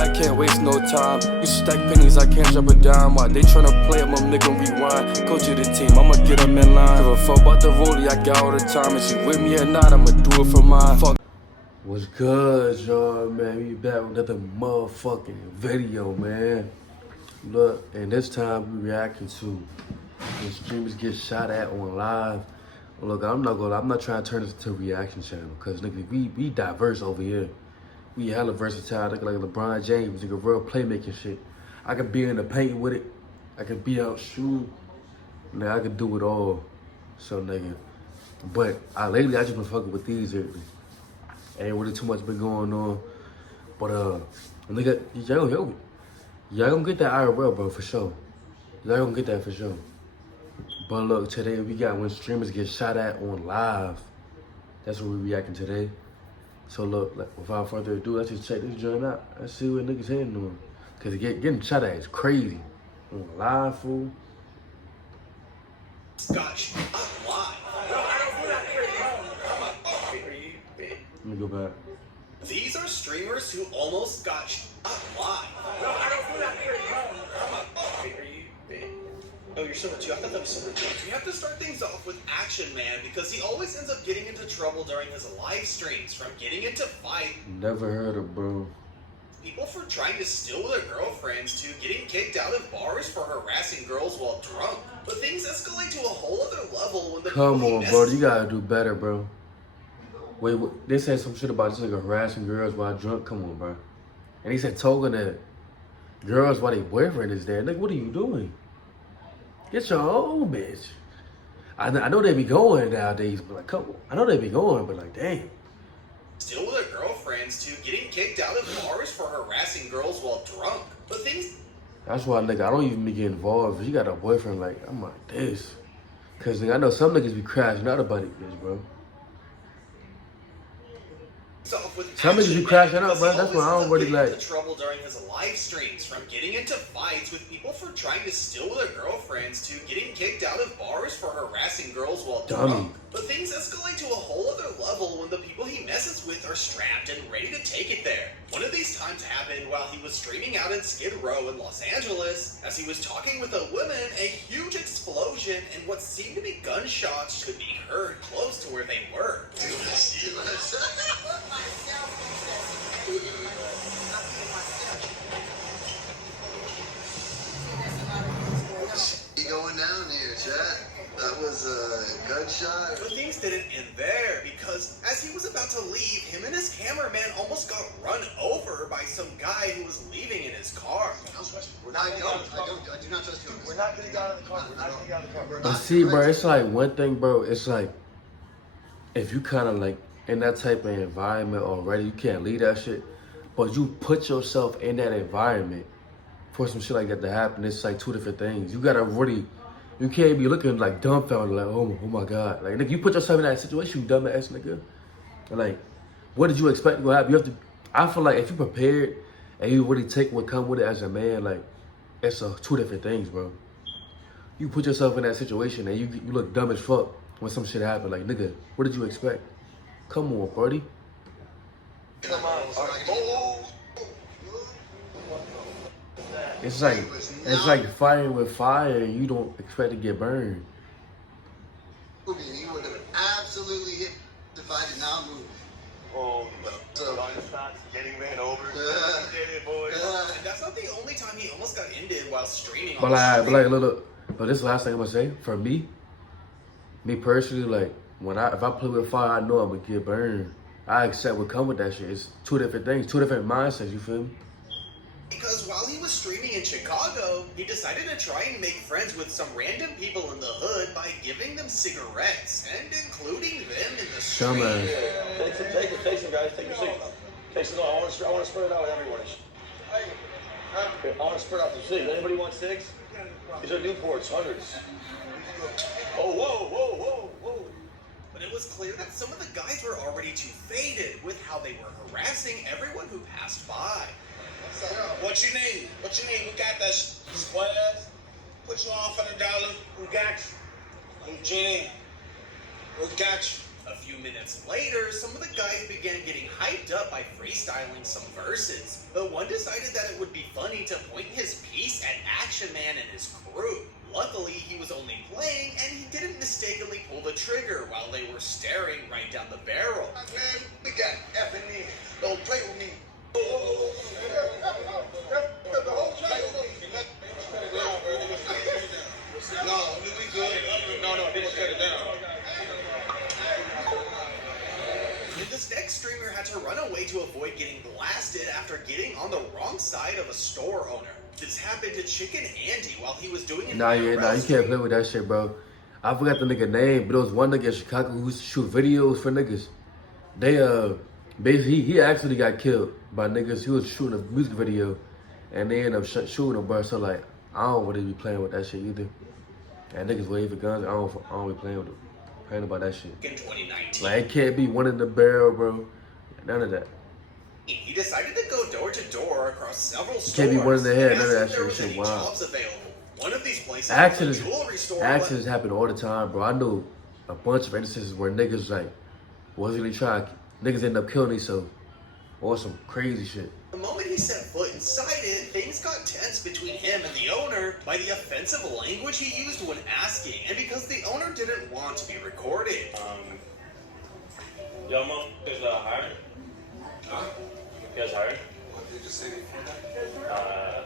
I can't waste no time. You stack pennies, I can't drop a dime. Why they tryna play, I'ma make them rewind. Coach of the team, I'ma get them in line. Give a fuck about the rollie, I got all the time. If she with me or not, I'ma do it for mine. Fuck. What's good, y'all, man? We back with another motherfucking video, man. Look, and this time we reacting to when streamers get shot at on live. Look, I'm not trying to turn this into a reaction channel, cause nigga, we diverse over here. We hella versatile, nigga, like LeBron James, nigga, real playmaking shit. I could be in the paint with it. I could be out shooting. Nigga, I could do it all. So, nigga. But lately, I just been fucking with these lately. Ain't really too much been going on. But, nigga, y'all gonna get that IRL, bro, for sure. Y'all gonna get that for sure. But look, today we got when streamers get shot at on live. That's what we reacting today. So look, like, without further ado, let's just check this joint out. Let's see what niggas hitting on. Cause getting shot at is crazy. On live, fool. Scotch, why? Let me go back. These are streamers who almost got why? Oh, you're so mature. I thought that was so mature. We have to start things off with Action Man because he always ends up getting into trouble during his live streams, from getting into fight. Never heard of bro. People for trying to steal their girlfriends to getting kicked out of bars for harassing girls while drunk. But things escalate to a whole other level when the Come on, bro. You gotta do better, bro. Wait, they said some shit about this nigga harassing girls while drunk. Come on, bro. And he said talking to girls while their boyfriend is there. Like, what are you doing? Get your own bitch. I know they be going nowadays, but like, come on. I know they be going, but like, damn. Still with their girlfriends to getting kicked out of bars for harassing girls while drunk. But things... That's why, nigga, I don't even be getting involved. If you got a boyfriend, like, I'm like this. Cause, nigga, I know some niggas be crashing out about it, bitch, bro. Some niggas be crashing out, bro. That's why I don't really like. Trouble during his live streams, from getting into fights with people for trying to steal their girlfriends to getting kicked out of bars for harassing girls while drunk. But things escalate to a whole other level when the people he messes with are strapped and ready to take it there. One of these times happened while he was streaming out in Skid Row in Los Angeles. As he was talking with a woman, a huge explosion and what seemed to be gunshots could be heard close to where they were. Going down here, chat. That was a gunshot. But things didn't end there, because as he was about to leave, him and his cameraman almost got run over by some guy who was leaving in his car. We're not getting out of the car. I do not trust you. We're not getting out of the car. We're not getting out of the car. But see, bro, it's like one thing, bro. It's like if you kind of like in that type of environment already, you can't leave that shit. But you put yourself in that environment for some shit like that to happen. It's like two different things. You gotta really, you can't be looking like dumbfounded, like, oh my God. Like, nigga, you put yourself in that situation, you dumbass nigga. Like, what did you expect to happen? You have to, I feel like if you prepared and you really take what come with it as a man, like, it's two different things, bro. You put yourself in that situation and you look dumb as fuck when some shit happen. Like, nigga, what did you expect? Come on, buddy. Come on. It's like fighting with fire and you don't expect to get burned. He would have absolutely hit if I did not move. Oh, getting ran over. And that's not the only time he almost got ended while streaming on But this is the last thing I'm gonna say. For me personally, like if I play with fire, I know I'm gonna get burned. I accept what come with that shit. It's two different things, two different mindsets, you feel me? Because while he was streaming in Chicago, he decided to try and make friends with some random people in the hood by giving them cigarettes and including them in the stream. Take some, guys. Take your seat. Take some. I want to spread it out with everyone. I want to spread out the seats. Anybody want cigs? These are Newports, hundreds. Oh, whoa. But it was clear that some of the guys were already too faded with how they were harassing everyone who passed by. What you need? We got that squares. Put you on for the dollar. We got you. Genie. We got you. A few minutes later, some of the guys began getting hyped up by freestyling some verses, but one decided that it would be funny to point his piece at Action Man and his crew. Luckily, he was only playing, and he didn't mistakenly pull the trigger while they were staring right down the barrel. Man, we got effing in. Don't play with me. No, we good. No, they shut it down. This next streamer had to run away to avoid getting blasted after getting on the wrong side of a store owner. This happened to Chicken Andy while he was doing it. Nah, you can't play with that shit, bro. I forgot the nigga name, but there was one nigga in Chicago who used to shoot videos for niggas. They, basically, he actually got killed by niggas. He was shooting a music video, and they ended up shooting him, bro. So, like, I don't really be playing with that shit either. And niggas wave for guns, I don't be playing with them. Playing about that shit. In 2019. Like, it can't be one in the barrel, bro. None of that. He decided to go door to door across several stores. Can't be one in the head, none of that There was shit. any Wow. jobs available. One of these places Accidents, was a jewelry store. accidents happen all the time, bro. I know a bunch of instances where niggas like wasn't really trying. Niggas end up killing themselves or some crazy shit. The moment he set foot inside it, things got tense between him and the owner by the offensive language he used when asking, and because the owner didn't want to be recorded. Y'all motherfuckers hired? You guys hired? What did you say before that?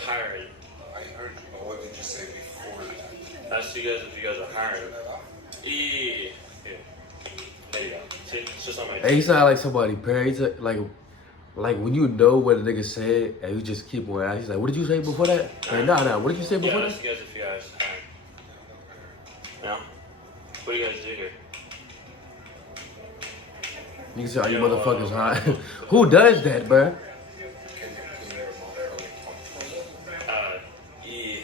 Hired. I heard you, but what did you say before that? Asked you guys if you guys are hiring. Turn that off. Yeah. There you go. See, it's just on my. Hey, he sound like somebody parents like when you know what a nigga said and you just keep on asking. He's like, what did you say before that? Like, nah. What did you say before Yeah, that? asked you guys if you guys hired. No? What do you guys do here? Niggas say, are you motherfuckers high? Who does that, bruh? Can you remote Yeah.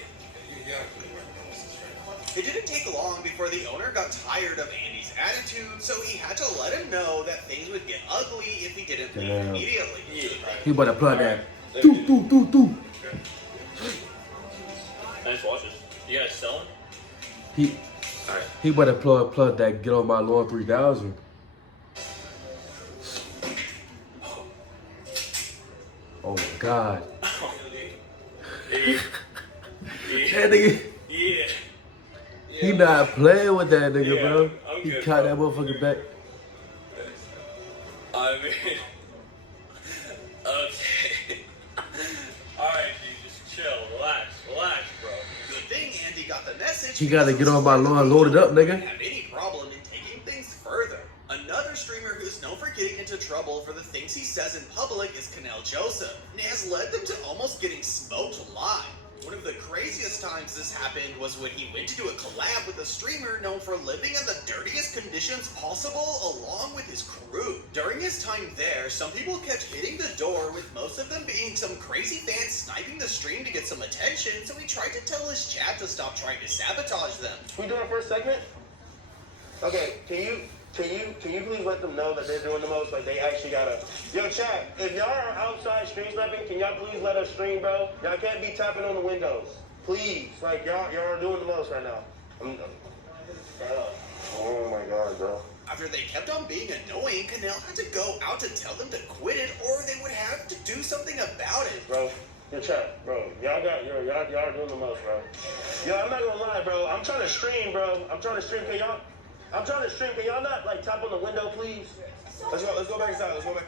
It didn't take long before the owner got tired of Andy's attitude, so he had to let him know that things would get ugly if he didn't leave Damn. immediately. He about to plug that. Do. Nice watches. You guys selling? He about to plug that get on my lawn 3000. Oh my God. Yeah. That nigga, Yeah. he not playing with that nigga, Yeah, bro. I'm He good, caught bro. that motherfucker back. I mean, okay. Alright, dude, just chill, relax, bro. Good thing Andy got the message. He gotta get on my lawn, load it up, nigga. Didn't have any problem in taking things further. Another streamer who's known for getting into trouble for the things he says in public is Canel Joseph, and it has led them to almost getting smoked live. One of the craziest times this happened was when he went to do a collab with a streamer known for living in the dirtiest conditions possible along with his crew. During his time there, some people kept hitting the door, with most of them being some crazy fans sniping the stream to get some attention, so he tried to tell his chat to stop trying to sabotage them. We doing first segment? Okay, can you please let them know that they're doing the most? Like, they actually gotta. Yo, chat, if y'all are outside stream sniping, can y'all please let us stream, bro? Y'all can't be tapping on the windows. Please. Like, y'all are doing the most right now. Oh my God, bro. After they kept on being annoying, Canel had to go out to tell them to quit it, or they would have to do something about it. Bro, your chat, bro. Y'all are doing the most, bro. Yo, I'm not gonna lie, bro. I'm trying to stream, bro. I'm trying to stream. Can y'all not, like, tap on the window, please? Let's go back inside. Let's go back.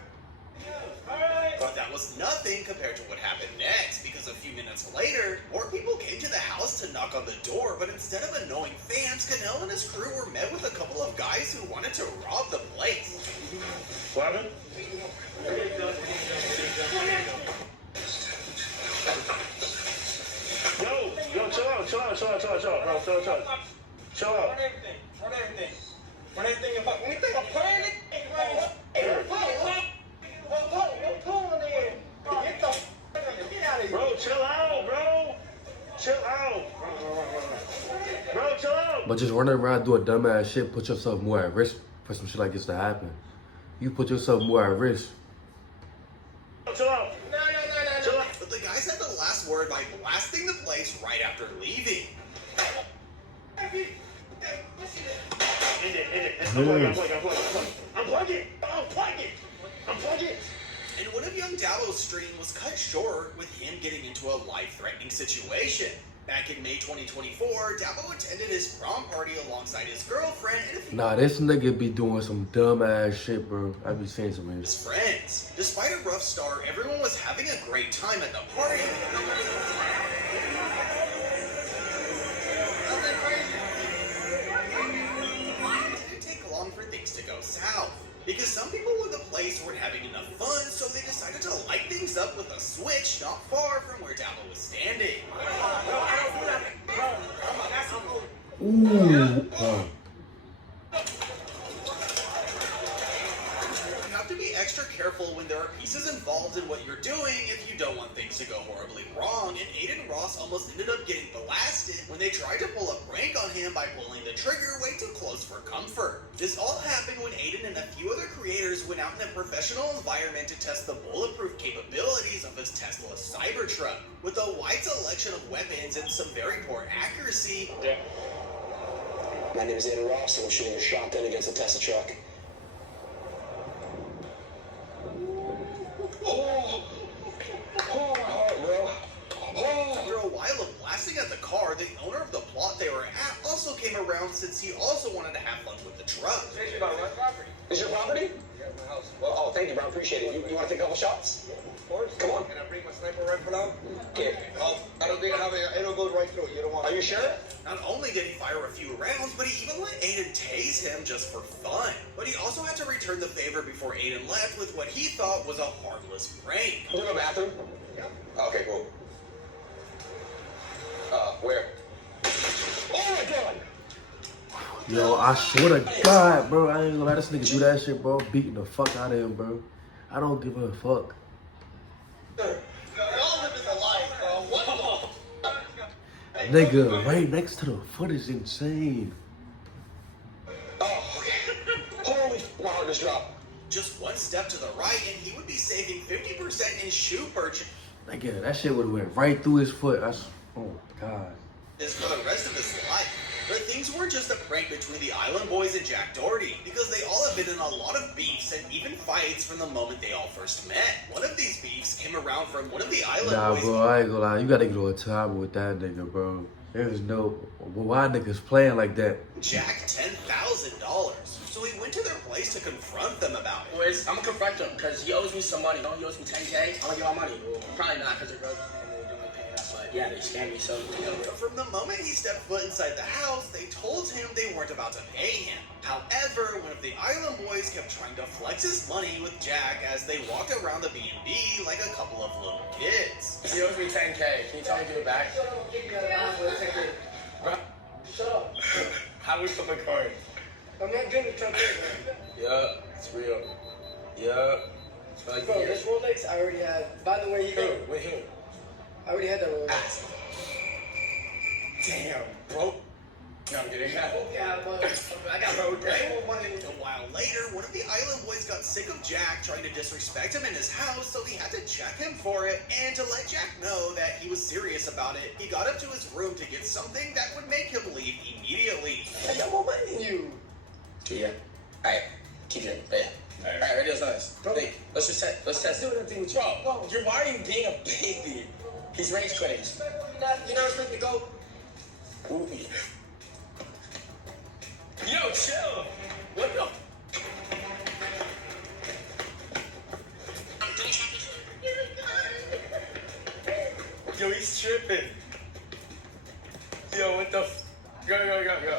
But that was nothing compared to what happened next, because a few minutes later, more people came to the house to knock on the door, but instead of annoying fans, Canel and his crew were met with a couple of guys who wanted to rob the place. What happened? Yo, chill out, bro. Chill out. Run everything in fuck. Anything I'm playing it? Bro, chill out, bro. Chill out. Bro, chill out. But just running around doing dumbass shit, put yourself more at risk for some shit like this to happen. You put yourself more at risk. Chill out. Chill out. But the guys had the last word by blasting the place right after leaving. End it. Unplug it. And one of young Dabo's stream was cut short with him getting into a life-threatening situation. Back in May 2024, Dabo attended his prom party alongside his girlfriend and a few Nah, this nigga be doing some dumb ass shit, bro. I be saying some of his this. friends. Despite a rough start, everyone was having a great time at the party. It didn't take long for things to go south. Because some people in the place weren't having enough fun, so they decided to light things up with a switch not far from where Dabo was standing. Ooh. You have to be extra careful when there are pieces involved in what you're doing if you don't want things to go horribly wrong, and Aiden Ross almost ended up getting blasted when they tried to pull a prank on him by pulling the trigger way too close for comfort. This all happened when Aiden and a few other creators went out in a professional environment to test the bulletproof capabilities of his Tesla Cybertruck. With a wide selection of weapons and some very poor accuracy, My name is Aiden Ross, and I'm shooting a shotgun against a Tesla truck. after a while of blasting at the car, the owner of the plot they were at also came around since he also wanted to have fun with the truck. Is your property? Yeah, my house. Well, oh, thank you, bro. I appreciate it. You want to take a couple shots? Of course. Come on. Can I bring my sniper rifle out? Okay. Oh, I don't think I have it. It'll go right through. You don't want. Are you sure? Not only did he fire a few rounds, but he even let Aiden tase him just for fun. But he also had to return the favor before Aiden left with what he thought was a harmless prank. Is there a bathroom? Yeah. Okay, cool. Where? Oh my God! Yo, I swear to God, bro, I ain't gonna let this nigga do that shit, bro. Beating the fuck out of him, bro. I don't give a fuck. Y'all living the life, bro. What? Nigga, right next to the foot is insane. Oh, okay. Holy, my heart just dropped. Just one step to the right, and he would be saving 50% in shoe purchase Nigga, that shit would've went right through his foot. Oh my God. for the rest of his life. But things weren't just a prank between the Island Boys and Jack Doherty, because they all have been in a lot of beefs and even fights from the moment they all first met. One of these beefs came around from one of the Island Nah, Boys. bro, I ain't gonna lie. You gotta get on time with that nigga, bro. There's no... Why niggas playing like that? Jack $10,000. So he went to their place to confront them about it. Boys, I'm gonna confront him because he owes me some money. He owes me 10K. I'm gonna give my money. Probably not because they're broke and they don't pay us. But yeah, they scammed me. So But from the moment he stepped foot inside the house, they told him they weren't about to pay him. However, one of the Island Boys kept trying to flex his money with Jack as they walked around the B&B like a couple of little kids. he owes me 10K. Can you tell me to give it back? Bro, Shut up. how we flip a card? I'm not getting the truck in, man. Yeah, it's real. Yeah. It's like Bro, this Rolex I already had. By the way, he got. Wait, who? I already had that Rolex. Damn, bro. No, I'm getting that. Yeah, but I got road A while later, one of the Island Boys got sick of Jack trying to disrespect him in his house, so he had to check him for it. And to let Jack know that he was serious about it, he got up to his room to get something that would make him leave immediately. I got more money than you. Yeah. Alright, keep it. Yeah. Alright, ready? That's nice. Hey, let's test it. Nothing with you. Bro, why are you being a baby? He's rage quitting. You're not supposed to go. Ooh. Yo, chill. What the? Yo, he's tripping. Yo, what the? Go.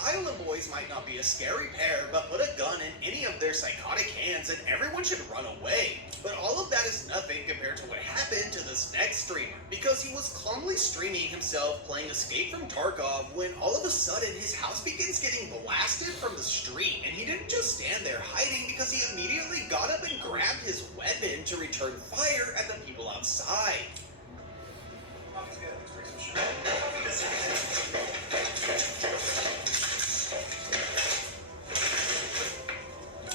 The Island Boys might not be a scary pair, but put a gun in any of their psychotic hands and everyone should run away. But all of that is nothing compared to what happened to this next streamer, because he was calmly streaming himself playing Escape from Tarkov when all of a sudden his house begins getting blasted from the street, and he didn't just stand there hiding because he immediately got up and grabbed his weapon to return fire at the people outside.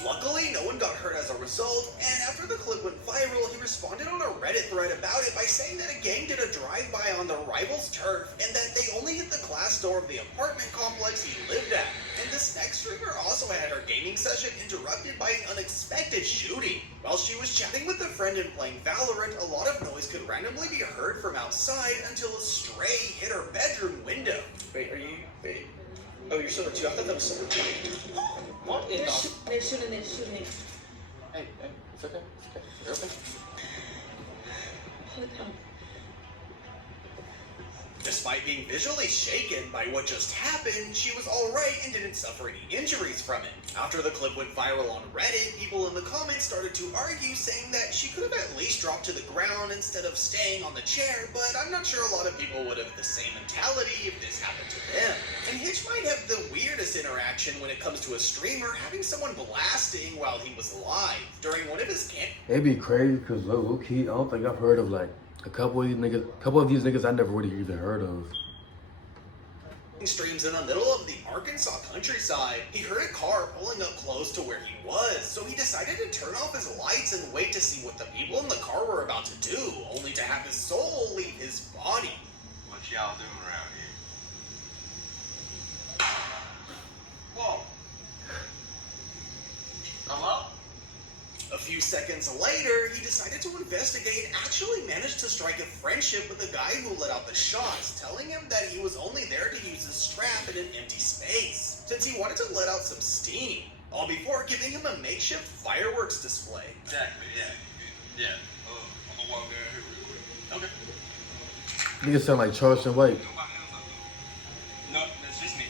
Luckily, no one got hurt as a result, and after the clip went viral, he responded responded on a Reddit thread about it by saying that a gang did a drive-by on the rival's turf and that they only hit the glass door of the apartment complex he lived at. And this next streamer also had her gaming session interrupted by an unexpected shooting. While she was chatting with a friend and playing Valorant, a lot of noise could randomly be heard from outside until a stray hit her bedroom window. Wait, are you? Wait. Oh, you're silver 2. I thought that was silver 2. What in the? They're shooting. Hey, it's okay. It's okay. You're okay. Hold on. Despite being visually shaken by what just happened, she was alright and didn't suffer any injuries from it. After the clip went viral on Reddit, people in the comments started to argue, saying that she could have at least dropped to the ground instead of staying on the chair, but I'm not sure a lot of people would have the same mentality if this happened to them. And Hitch might have the weirdest interaction when it comes to a streamer having someone blasting while he was live. During one of his It'd be crazy because low key, I don't think I've heard of like a couple of these niggas I never really even heard of. Streams in the middle of the Arkansas countryside, he heard a car pulling up close to where he was, so he decided to turn off his lights and wait to see what the people in the car were about to do, only to have his soul leave his body. What y'all doing around here? Whoa. Hello? A few seconds later, he decided to investigate and actually managed to strike a friendship with the guy who let out the shots, telling him that he was only there to use his strap in an empty space, since he wanted to let out some steam, all before giving him a makeshift fireworks display. Exactly, yeah. I'm gonna walk down here real quick. Okay. Niggas sound like Charleston White. No, that's just me.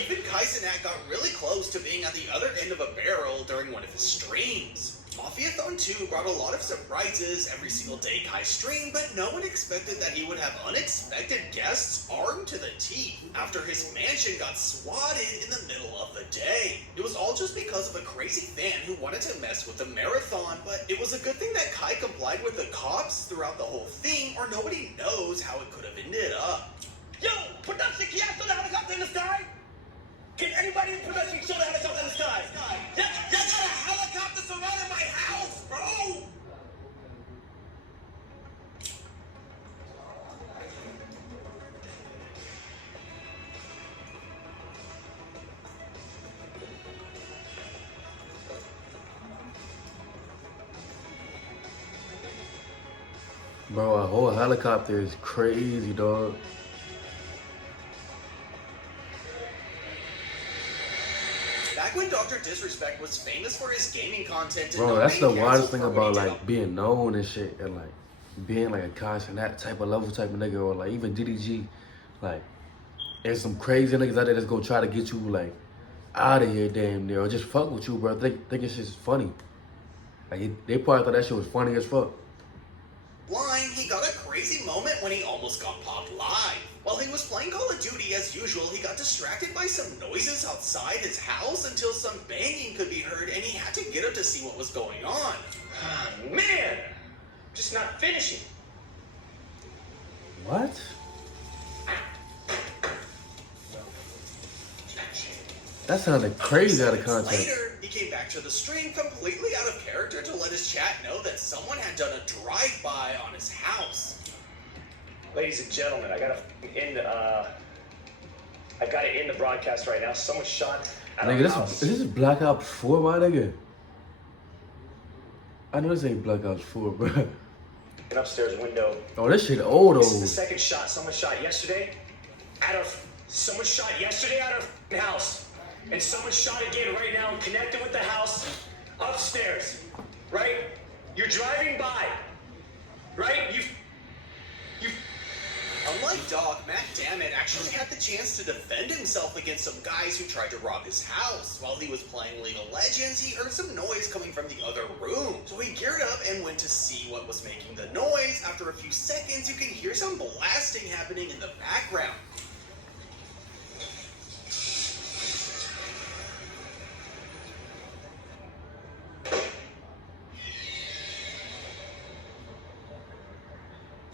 Even Kaizenak got really close to being at the other end of a barrel during one of his streams. Mafiathon 2 brought a lot of surprises every single day Kai streamed, but no one expected that he would have unexpected guests armed to the teeth after his mansion got swatted in the middle of the day. It was all just because of a crazy fan who wanted to mess with the marathon, but it was a good thing that Kai complied with the cops throughout the whole thing, or nobody knows how it could have ended up. Yo, production, can y'all throw the helicopter in the sky? Can anybody in production show the helicopter in the sky? Y'all got a helicopter surrounding my house, bro! Bro, a whole helicopter is crazy, dog. Back when Dr. Disrespect was famous for his gaming content, Bro, that's the wildest thing about like being known and shit, and like being like a Kosh and that type of level type of nigga, or like even DDG, like there's some crazy niggas out there that's gonna try to get you like out of here damn near, or just fuck with you, bro. Think it's just funny. Like they probably thought that shit was funny as fuck. Line, he got a crazy moment when he almost got popped live. While he was playing Call of Duty as usual, he got distracted by some noises outside his house until some banging could be heard, and he had to get up to see what was going on. Ah, man! Just not finishing. What? That sounded crazy out of context. Later, he came back to the stream completely out of character to let his chat know that someone had done a drive-by on his house. Ladies and gentlemen, I gotta end the broadcast right now. Someone shot at our Nigga, house. this is Black Ops 4, my nigga. I know this ain't Black Ops 4, bro. An upstairs window. Oh, this shit old, This is the old. second shot. Someone shot yesterday at our house. And someone shot again right now and connected with the house upstairs. Right? You're driving by. Right? You Unlike Dog, Matt Dammit actually had the chance to defend himself against some guys who tried to rob his house. While he was playing League of Legends, he heard some noise coming from the other room. So he geared up and went to see what was making the noise. After a few seconds, you can hear some blasting happening in the background.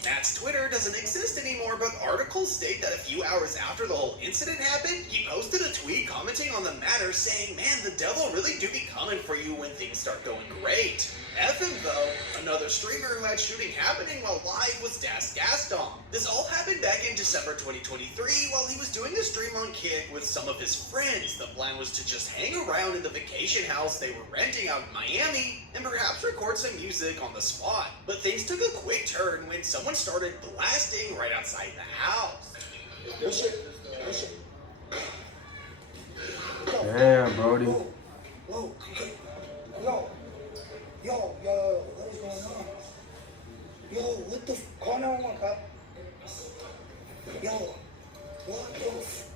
Matt's Twitter doesn't exist anymore, but articles state that a few hours after the whole incident happened, he posted a tweet commenting on the matter saying, "Man, the devil really do be coming for you when things start going great." F him though. Another streamer who had shooting happening while live was Das Gaston. This all happened back in December 2023 while he was doing a stream on Kick with some of his friends. The plan was to just hang around in the vacation house they were renting out in Miami and perhaps record some music on the spot. But things took a quick turn when someone started blasting right outside the house. Damn, Brody. Whoa, yo, what is going on? Yo, what the call 911, cop. Yo, what the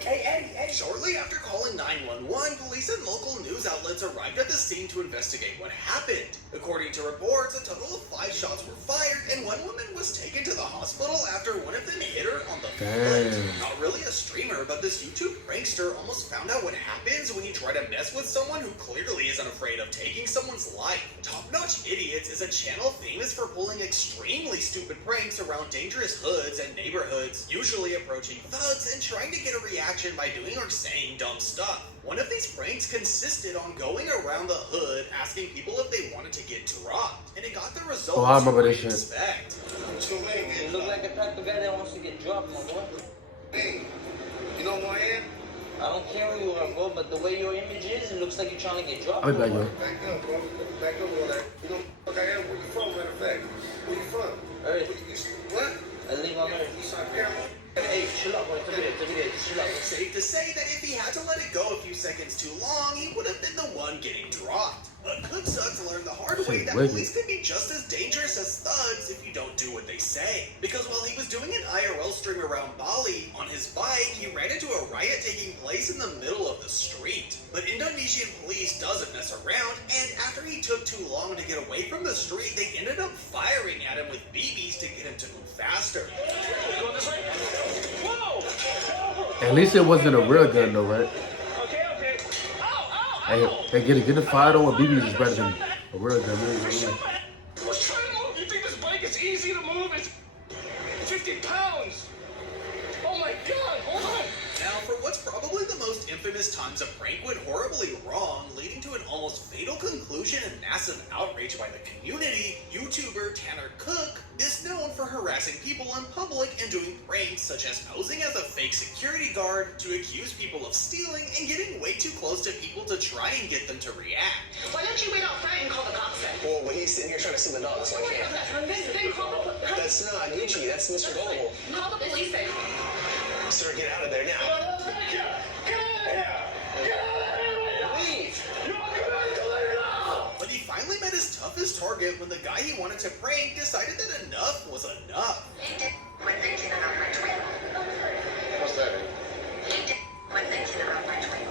Hey, Eddie. Shortly after calling 911, police and local news outlets arrived at the scene to investigate what happened. According to reports, a total of 5 shots were fired, and one woman was taken to the hospital after one of them hit her on the foot. Not really a streamer, but this YouTube prankster almost found out what happens when you try to mess with someone who clearly isn't afraid of taking someone's life. Top Notch Idiots is a channel famous for pulling extremely stupid pranks around dangerous hoods and neighborhoods, usually approaching thugs and trying to get a reaction by doing or saying dumb stuff. One of these pranks consisted on going around the hood asking people if they wanted to get dropped, and it got the results I remember you this might shit. expect. You look like the type of guy that wants to get dropped, my boy. Hey, you know who I am? I don't care who you are, bro, but the way your image is, it looks like you're trying to get dropped. I'll be back, yo. Back up, bro. Back up all that. You know what I am? Where you from, matter of fact? Where you from? Hey, What? I live on Earth. You South Carolina? Hey, chill out, bro. Take it, chill out. Safe to say that if he had to let it go a few seconds too long, he would have been the one getting dropped. But Cook Sucks learned the hard way that police can be just as dangerous as thugs if you don't do what they say. Because while he was doing an IRL stream around Bali, on his bike, he ran into a riot taking place in the middle of the street. But Indonesian police doesn't mess around, and after he took too long to get away from the street, they ended up firing at him with BBs to get him to move faster. At least it wasn't a real gun though, right? Hey, get a fired on with BBs is better than a real gun. What's trying to move? You think this bike is easy to move? It's 50 pounds. Oh my God, hold on. Now, for what's probably the most infamous times a prank went horribly wrong, leading to an almost fatal conclusion and massive outrage by the community, YouTuber Tanner Cook is known for harassing people in public and doing pranks such as posing as a fake security guard to accuse people of stealing and getting way too close to people to try and get them to react. Why don't you wait outside and call the cops then? Well, when he's sitting here trying to sing the dog, so I can't. Then call the police. That's not Gucci, that's Mr. Global. Call the police then. Sir, get out of there now. But he finally met his toughest target when the guy he wanted to prank decided that enough was enough. He did one thinking about my twin. What's that? He did one thinking about my twin.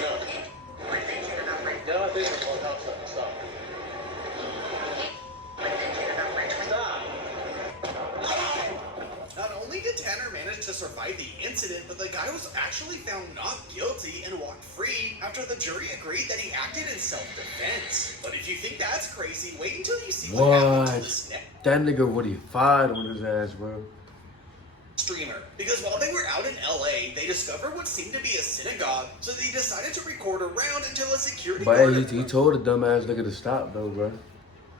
No. He did one thinking about my twin. No, I think it's on outside. Stop. One thinking about my twin. Not only did Tanner manage to survive the incident, but the guy was actually found not guilty and walked free after the jury agreed that he acted in self-defense. But if you think that's crazy, wait until you see what happened to this next That nigga would he fired on his ass, bro. streamer. Because while they were out in LA, they discovered what seemed to be a synagogue, so they decided to record around until a security But guard he told the dumbass nigga to stop though, bro.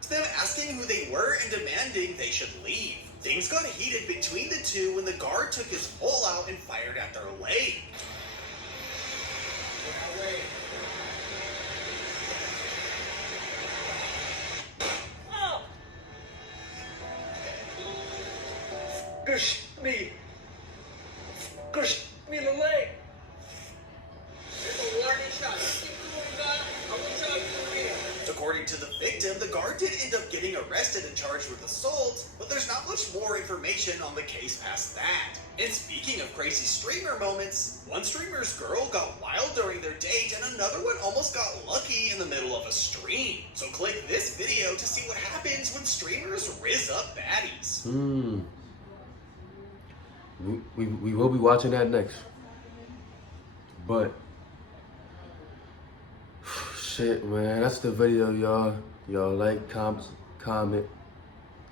them asking who they were and demanding they should leave. Things got heated between the two when the guard took his pole out and fired at their leg. Me in the leg. According to the victim, the guard did end up getting arrested and charged with assault, but there's not much more information on the case past that. And speaking of crazy streamer moments, one streamer's girl got wild during their date and another one almost got lucky in the middle of a stream. So click this video to see what happens when streamers rizz up baddies. We will be watching that next. But shit, man, that's the video, y'all. Y'all like, comment,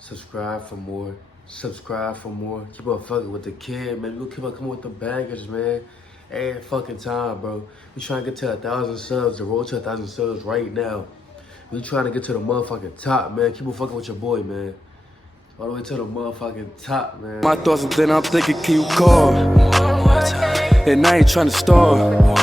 Subscribe for more. Subscribe for more. Keep on fucking with the kid, man. We keep on coming with the bangers, man. Every fucking time, bro. We trying to get to 1,000 subs. The road to 1,000 subs right now. We trying to get to the motherfucking top, man. Keep on fucking with your boy, man. All the way to the motherfucking top, man. My thoughts and then I'm thinking, can you call? And I ain't trying to stall.